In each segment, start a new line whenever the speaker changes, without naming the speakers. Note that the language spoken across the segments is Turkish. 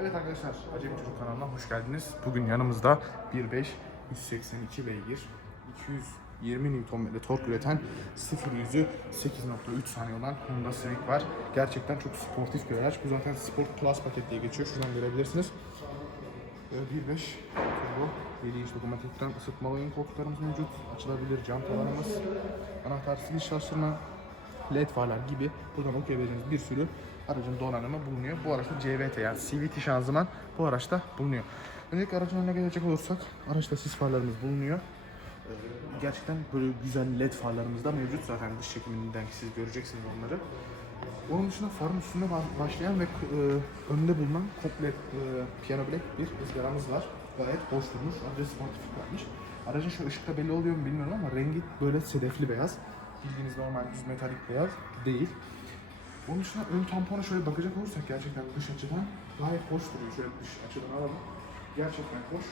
Evet arkadaşlar, Acemi Çocuk kanalına hoş geldiniz. Bugün yanımızda 1.5 182 beygir 220 Nm tork üreten 0 yüzü 8.3 saniye olan Honda Civic var. Gerçekten çok sportif bir araç. Bu zaten Sport Plus paket diye geçiyor. Şuradan görebilirsiniz. Ee, 1.5 turbo 7 inç dokunmatikten ısıtmalı oyun koltuklarımız mevcut. Açılabilir cam tavanımız. Anahtar switch çalıştırma, LED farlar gibi buradan okuyabileceğiniz bir sürü aracın donanımı bulunuyor. Bu araçta CVT yani CVT şanzıman bu araçta bulunuyor. Öncelikle aracın önüne gelecek olursak araçta sis farlarımız bulunuyor. Gerçekten böyle güzel LED farlarımız da mevcut. Zaten dış çekiminden siz göreceksiniz onları. Onun dışında farın üstünde ba- başlayan ve e, önünde bulunan komple e, piano black bir ızgaramız var. Gayet hoş durmuş. Aracı sportif yapmış. Aracın şu ışıkta belli oluyor mu bilmiyorum ama rengi böyle sedefli beyaz. Bildiğiniz normal düz metalik beyaz değil. Onun dışında ön tampona şöyle bakacak olursak gerçekten dış açıdan gayet hoş duruyor. Şöyle dış açıdan alalım. Gerçekten hoş.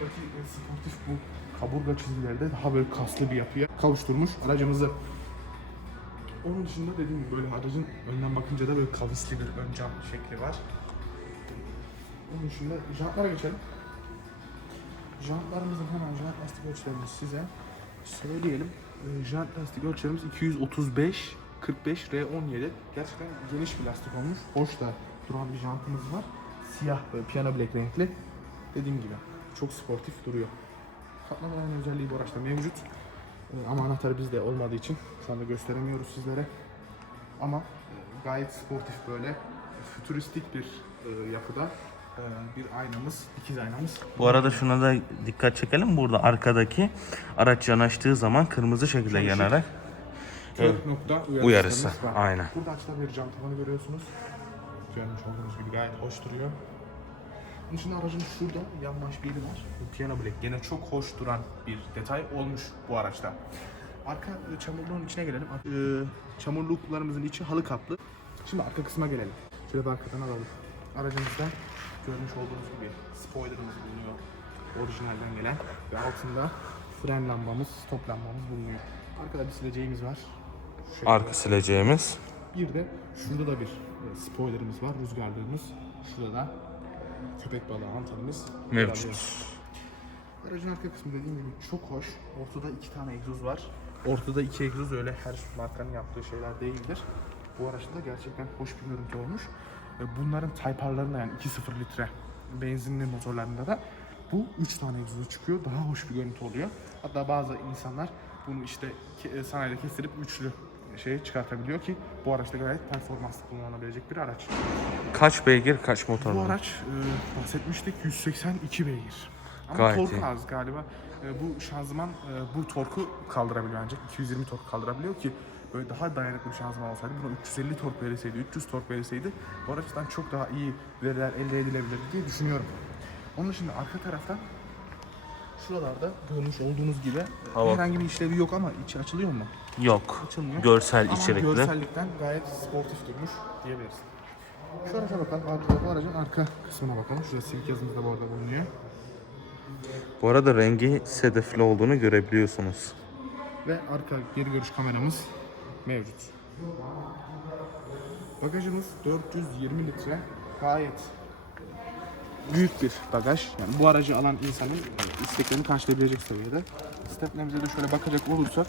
Buradaki sportif bu kaburga çizgileri de daha böyle kaslı bir yapıya kavuşturmuş aracımızı. Onun dışında dediğim gibi böyle aracın önden bakınca da böyle kavisli bir ön cam şekli var. Onun dışında jantlara geçelim. Jantlarımızın hemen jant lastik ölçülerini size söyleyelim. Ee, Jant lastik ölçülerimiz 235 45 R17. Gerçekten geniş bir lastik olmuş. Hoş da duran bir jantımız var. Siyah böyle piano black renkli. Dediğim gibi çok sportif duruyor. Katlamaların özelliği bu araçta mevcut. Ee, Ama anahtarı bizde olmadığı için şu anda gösteremiyoruz sizlere. Ama e, gayet sportif böyle fütüristik bir e, yapıda bir aynamız, ikiz aynamız.
Bu arada şuna da dikkat çekelim. Burada arkadaki araç yanaştığı zaman kırmızı şekilde yanarak
Kör nokta uyarısı.
uyarısı. Aynen.
Burada açılan bir cam tavanı görüyorsunuz. Görmüş olduğunuz gibi gayet hoş duruyor. Bunun için aracın şurada yanmaş bir yeri var. Bu Piano Black. Gene çok hoş duran bir detay olmuş bu araçta. Arka e, çamurluğun içine gelelim. E, çamurluklarımızın içi halı kaplı. Şimdi arka kısma gelelim. Şöyle bir arkadan alalım. Aracımızda görmüş olduğunuz gibi spoilerımız bulunuyor. Orijinalden gelen ve altında fren lambamız, stop lambamız bulunuyor. Arkada bir sileceğimiz var. Şekilde.
arka sileceğimiz.
Bir de şurada da bir e, spoilerimiz var, rüzgarlığımız. Şurada da köpek balığı antenimiz
Mevcut.
Aracın arka kısmı dediğim gibi çok hoş. Ortada iki tane egzoz var. Ortada iki egzoz öyle her markanın yaptığı şeyler değildir. Bu araçta da gerçekten hoş bir görüntü olmuş. Bunların Type R'larında yani 2.0 litre benzinli motorlarında da bu 3 tane egzozu çıkıyor. Daha hoş bir görüntü oluyor. Hatta bazı insanlar bunu işte e, sanayide kestirip üçlü şey çıkartabiliyor ki bu araçta gayet performanslı kullanılabilecek bir araç.
Kaç beygir, kaç motor?
Bu araç e, bahsetmiştik 182 beygir. Ama
Gayet
torku
iyi.
az galiba. E, bu şanzıman e, bu torku kaldırabiliyor ancak 220 tork kaldırabiliyor ki böyle daha dayanıklı bir şanzıman olsaydı buna 350 tork verilseydi, 300 tork verilseydi bu araçtan çok daha iyi veriler elde edilebilir diye düşünüyorum. Onun dışında arka taraftan şuralarda görmüş olduğunuz gibi
Hava.
herhangi bir işlevi yok ama içi açılıyor mu?
Yok.
Açılmıyor.
Görsel
Ama
içerikli.
görsellikten gayet sportif durmuş diyebiliriz. Şu araca bakalım. Arka, bu aracın arka kısmına bakalım. Şurada Civic yazımız da bu arada bulunuyor.
Bu arada rengi sedefli olduğunu görebiliyorsunuz.
Ve arka geri görüş kameramız mevcut. Bagajımız 420 litre. Gayet büyük bir bagaj. Yani bu aracı alan insanın isteklerini karşılayabilecek seviyede. Stepnemize de şöyle bakacak olursak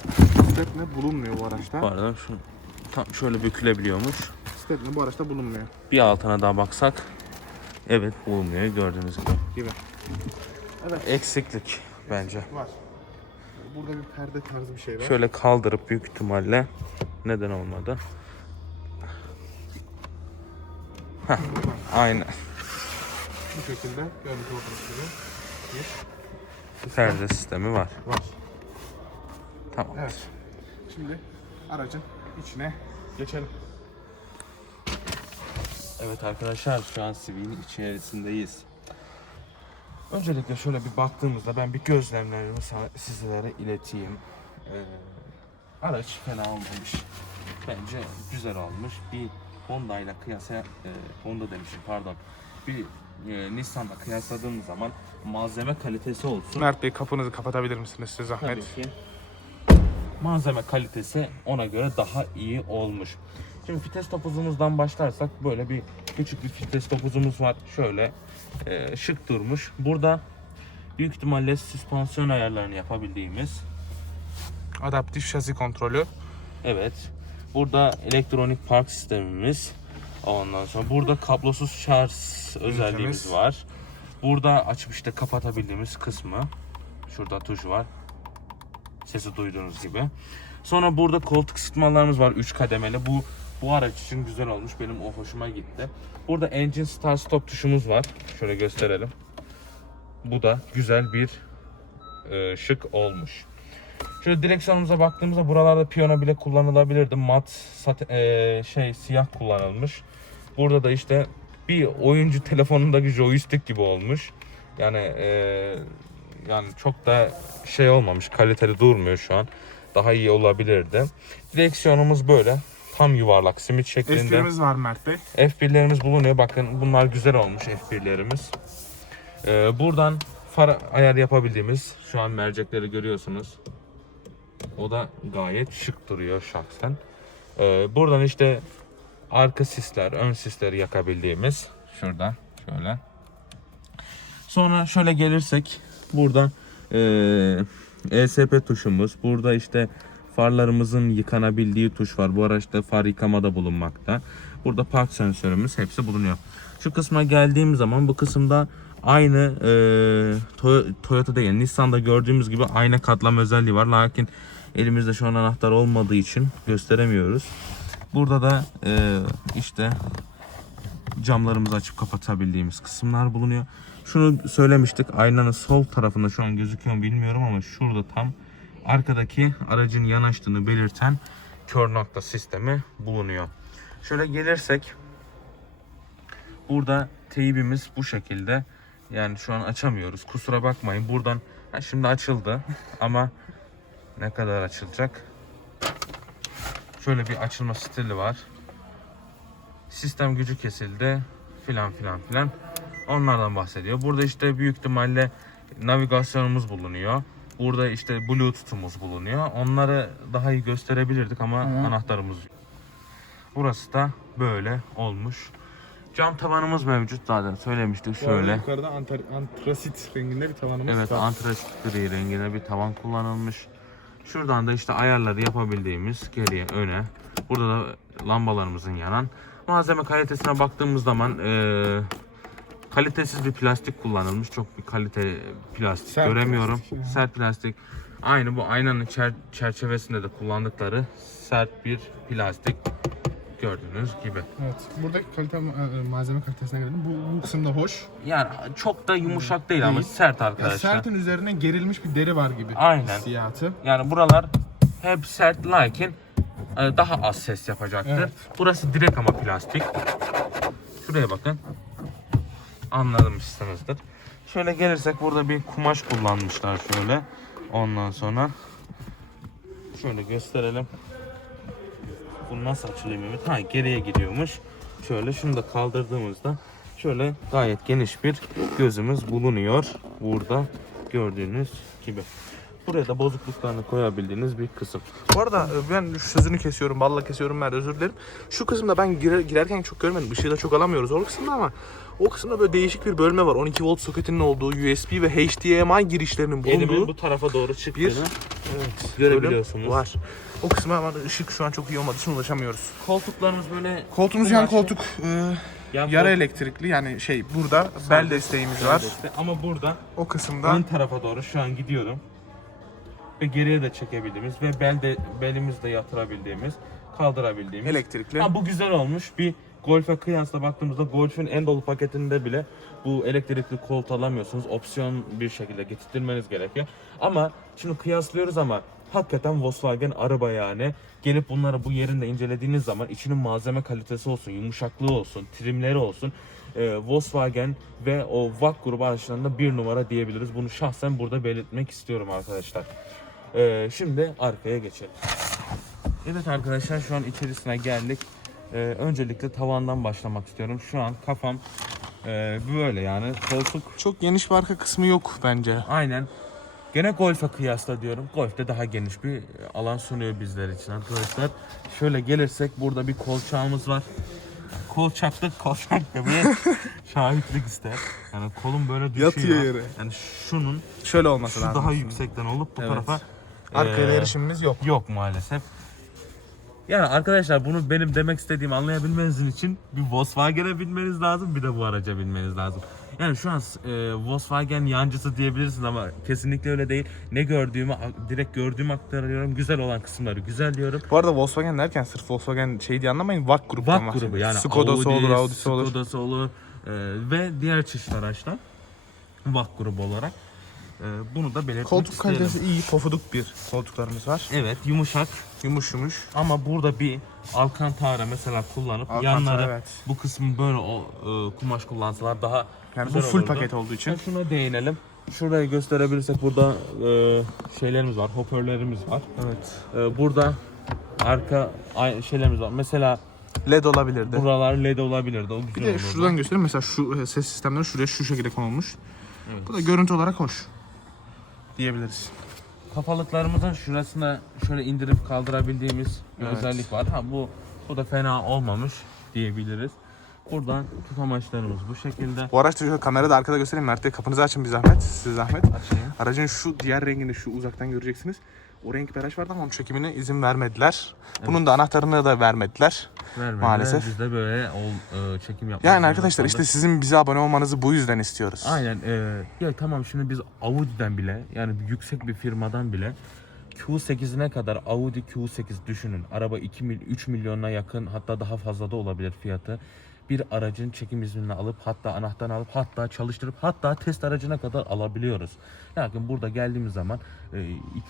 stepne bulunmuyor bu araçta.
Bu arada şu tam şöyle bükülebiliyormuş.
Stepne bu araçta bulunmuyor
Bir altına daha baksak evet bulunmuyor gördüğünüz gibi.
gibi. Evet
Eksiklik bence.
var. Burada bir perde tarzı bir şey var.
Şöyle kaldırıp büyük ihtimalle neden olmadı? Heh, aynen.
Bu şekilde görmüş olduğunuz gibi bir
Perde sistemi var.
var.
Tamam.
Evet. Şimdi aracın içine geçelim.
Evet arkadaşlar şu an Civic'in içerisindeyiz. Öncelikle şöyle bir baktığımızda ben bir gözlemlerimi sizlere ileteyim. Ee, araç fena olmamış. Bence güzel olmuş. Bir Honda ile kıyasa, e, Honda demişim pardon. Bir e, Nissan'la kıyasladığım zaman malzeme kalitesi olsun.
Mert Bey kapınızı kapatabilir misiniz size zahmet?
Tabii ki. Malzeme kalitesi ona göre daha iyi olmuş. Şimdi vites topuzumuzdan başlarsak böyle bir küçük bir vites topuzumuz var. Şöyle e, şık durmuş. Burada büyük ihtimalle süspansiyon ayarlarını yapabildiğimiz
Adaptif şasi kontrolü.
Evet. Burada elektronik park sistemimiz. Ondan sonra burada kablosuz şarj özelliğimiz var. Burada açıp işte kapatabildiğimiz kısmı. Şurada tuş var. Sesi duyduğunuz gibi. Sonra burada koltuk ısıtmalarımız var 3 kademeli. Bu bu araç için güzel olmuş. Benim o hoşuma gitti. Burada engine start stop tuşumuz var. Şöyle gösterelim. Bu da güzel bir e, şık olmuş. Şöyle direksiyonumuza baktığımızda buralarda piyano bile kullanılabilirdi. Mat sat, e, şey siyah kullanılmış. Burada da işte bir oyuncu telefonundaki joystick gibi olmuş. Yani e, yani çok da şey olmamış, kaliteli durmuyor şu an. Daha iyi olabilirdi. Direksiyonumuz böyle tam yuvarlak simit şeklinde.
F1'imiz var Mert Bey.
F1'lerimiz bulunuyor. Bakın bunlar güzel olmuş F1'lerimiz. Ee, buradan far ayar yapabildiğimiz şu an mercekleri görüyorsunuz. O da gayet şık duruyor şahsen. Ee, buradan işte arka sisler, ön sisleri yakabildiğimiz şurada şöyle. Sonra şöyle gelirsek burada eee ESP tuşumuz. Burada işte farlarımızın yıkanabildiği tuş var. Bu araçta far yıkamada bulunmakta. Burada park sensörümüz hepsi bulunuyor. Şu kısma geldiğim zaman bu kısımda aynı eee Toy- Toyota değil Nissan'da gördüğümüz gibi ayna katlama özelliği var. Lakin elimizde şu an anahtar olmadığı için gösteremiyoruz. Burada da eee, işte camlarımızı açıp kapatabildiğimiz kısımlar bulunuyor. Şunu söylemiştik. Aynanın sol tarafında şu an gözüküyor mu bilmiyorum ama şurada tam arkadaki aracın yanaştığını belirten kör nokta sistemi bulunuyor. Şöyle gelirsek burada teybimiz bu şekilde. Yani şu an açamıyoruz. Kusura bakmayın. Buradan ha, şimdi açıldı ama ne kadar açılacak? Şöyle bir açılma stili var sistem gücü kesildi filan filan filan. Onlardan bahsediyor. Burada işte büyük ihtimalle navigasyonumuz bulunuyor. Burada işte bluetooth'umuz bulunuyor. Onları daha iyi gösterebilirdik ama anahtarımız yok. Burası da böyle olmuş. Cam tavanımız mevcut zaten söylemiştik şöyle.
Yukarıda antar- antrasit renginde bir tavanımız
Evet
var.
antresit gri rengine bir tavan kullanılmış. Şuradan da işte ayarları yapabildiğimiz geriye öne. Burada da lambalarımızın yanan. Malzeme kalitesine baktığımız zaman eee, kalitesiz bir plastik kullanılmış. Çok bir kalite plastik
Sert
göremiyorum.
plastik yani.
Sert plastik. Aynı bu aynanın çer- çerçevesinde de kullandıkları sert bir plastik gördüğünüz gibi.
Evet. Buradaki kalite e, malzeme kalitesine gelelim. Bu, bu kısımda hoş.
Yani çok da yumuşak değil ama
Değil.
sert
Ya
arkadaşlar.
sertin üzerine gerilmiş bir deri var gibi.
Aynen.
Hissiyatı.
Yani buralar hep sert lakin e, daha az ses yapacaktır.
Evet.
Burası direkt ama plastik. Şuraya bakın. Anlamışsınızdır. Şöyle gelirsek burada bir kumaş kullanmışlar şöyle. Ondan sonra şöyle gösterelim. Bu nasıl açılıyor Mehmet? Ha geriye gidiyormuş. Şöyle şunu da kaldırdığımızda şöyle gayet geniş bir gözümüz bulunuyor. Burada gördüğünüz gibi. Buraya da bozukluklarını koyabildiğiniz bir kısım.
Bu arada e, ben sözünü kesiyorum, balla kesiyorum ben özür dilerim. Şu kısımda ben girer- girerken çok görmedim. Işığı da çok alamıyoruz o kısımda ama o kısımda böyle değişik bir bölme var. 12 volt soketinin olduğu, USB ve HDMI girişlerinin
Elimin
bulunduğu
bu tarafa doğru çıktığını
bir evet,
görebiliyorsunuz.
var. O kısma ama ışık şu an çok iyi olmadığı için ulaşamıyoruz.
koltuklarımız böyle
Koltuğumuz yan koltuk, e,
yan
yarı
koltuk-
elektrikli yani şey burada bel desteğimiz var.
deste- Ama burada
O kısımda
ön tarafa doğru şu an gidiyorum. Ve geriye de çekebildiğimiz ve bel de, belimizde yatırabildiğimiz, kaldırabildiğimiz.
elektrikli.
Ha, bu güzel olmuş. Bir Golf'e kıyasla baktığımızda Golf'ün en dolu paketinde bile bu elektrikli koltuğu alamıyorsunuz. Opsiyon bir şekilde getirtmeniz gerekiyor. Ama şimdi kıyaslıyoruz ama hakikaten Volkswagen araba yani. Gelip bunları bu yerinde incelediğiniz zaman içinin malzeme kalitesi olsun, yumuşaklığı olsun, trimleri olsun. e, Volkswagen ve o VAK grubu araçlarında bir numara diyebiliriz. Bunu şahsen burada belirtmek istiyorum arkadaşlar. E, şimdi arkaya geçelim. Evet arkadaşlar şu an içerisine geldik. Ee, öncelikle tavandan başlamak istiyorum. Şu an kafam e, böyle yani koltuk
Çok geniş bir arka kısmı yok bence.
aynen. Gene Golf'e kıyasla diyorum. Golf'te daha geniş bir alan sunuyor bizler için arkadaşlar. Şöyle gelirsek burada bir kolçağımız var. Kol çaktık, kol çaktı. Bir şahitlik ister. Yani kolum böyle düşüyor.
Yatıyor yere.
Yani şunun
Şöyle olması
şu
lazım.
daha yüksekten olup bu
Evet.
tarafa
Arkaya
Ee,
erişimimiz yok.
Yok maalesef. Yani arkadaşlar bunu benim demek istediğimi anlayabilmeniz için bir Volkswagen'e binmeniz lazım bir de bu araca binmeniz lazım. Yani şu an e, Volkswagen yancısı diyebilirsiniz ama kesinlikle öyle değil. Ne gördüğümü direkt gördüğümü aktarıyorum. Güzel olan kısımları güzel diyorum.
Bu arada Volkswagen derken sırf Volkswagen şey diye anlamayın. VAK gruptan
VAK grubu yani
Skoda'sı
Audi,
olur, Audi'si olur.
Skoda'sı olur e, ve diğer çeşitli araçlar VAK grubu olarak. E, bunu da belirtmek
Koltuk
isterim.
kalitesi iyi, pofuduk bir koltuklarımız var.
Evet yumuşak
Yumuş yumuş.
ama burada bir Alcantara mesela kullanıp
Alcantara,
yanları
evet.
bu kısmı böyle o e, kumaş kullansalar daha
Yani bu full
olurdu.
paket olduğu için.
Ben şuna değinelim. Şurayı gösterebilirsek burada e, şeylerimiz var, hoparlörlerimiz var.
Evet.
E, burada arka şeylerimiz var. Mesela
LED olabilirdi.
buralar LED olabilirdi. O güzel
Bir de
olurdu.
şuradan göstereyim. Mesela şu e, ses sistemleri şuraya şu şekilde konulmuş.
Evet.
Bu da görüntü olarak hoş. Diyebiliriz.
Kafalıklarımızın şurasına şöyle indirip kaldırabildiğimiz bir
Evet.
özellik var. Ha bu bu da fena olmamış diyebiliriz. Buradan tutamaçlarımız bu şekilde.
Bu araçta şöyle kamerada arkada göstereyim. Mert Bey kapınızı açın bir zahmet. Size zahmet.
Açayım.
Aracın şu diğer rengini şu uzaktan göreceksiniz. O renk bir araç vardı ama onun çekimine izin vermediler. Bunun da anahtarını da vermediler.
Vermediler.
Maalesef.
Biz de böyle ol, e, çekim yapmak
Yani
zorunda
arkadaşlar
kaldık.
işte sizin bize abone olmanızı bu yüzden istiyoruz.
Aynen. e, ya tamam şimdi biz Audi'den bile yani yüksek bir firmadan bile Q8'ine kadar Audi Q8 düşünün. Araba 2 mil, 3 milyona yakın hatta daha fazla da olabilir fiyatı. Bir aracın çekim iznini alıp hatta anahtarını alıp hatta çalıştırıp hatta test aracına kadar alabiliyoruz. Yani burada geldiğimiz zaman e,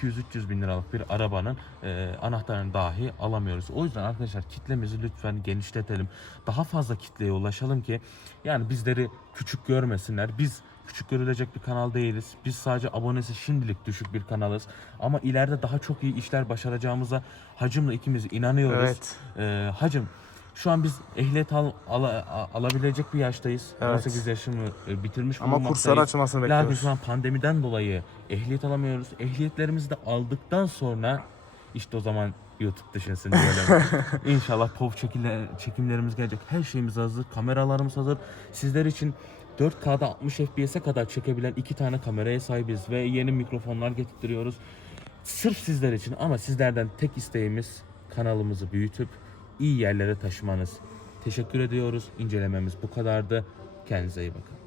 200-300 bin liralık bir arabanın e, anahtarını dahi alamıyoruz. O yüzden arkadaşlar kitlemizi lütfen genişletelim. Daha fazla kitleye ulaşalım ki yani bizleri küçük görmesinler. Biz küçük görülecek bir kanal değiliz. Biz sadece abonesi şimdilik düşük bir kanalız. Ama ileride daha çok iyi işler başaracağımıza hacımla ikimiz inanıyoruz.
Evet.
Ee, hacım şu an biz ehliyet al, ala- a- alabilecek bir yaştayız.
Evet.
18 yaşımı e, bitirmiş
Ama kursların açılmasını
Lakin
bekliyoruz.
şu an pandemiden dolayı ehliyet alamıyoruz. Ehliyetlerimizi de aldıktan sonra işte o zaman YouTube düşünsün diyelim. İnşallah pop çekile, çekimlerimiz gelecek. Her şeyimiz hazır. Kameralarımız hazır. Sizler için 4K'da 60 FPS'e kadar çekebilen iki tane kameraya sahibiz ve yeni mikrofonlar getirtiyoruz. Sırf sizler için ama sizlerden tek isteğimiz kanalımızı büyütüp iyi yerlere taşımanız. Teşekkür ediyoruz. İncelememiz bu kadardı. Kendinize iyi bakın.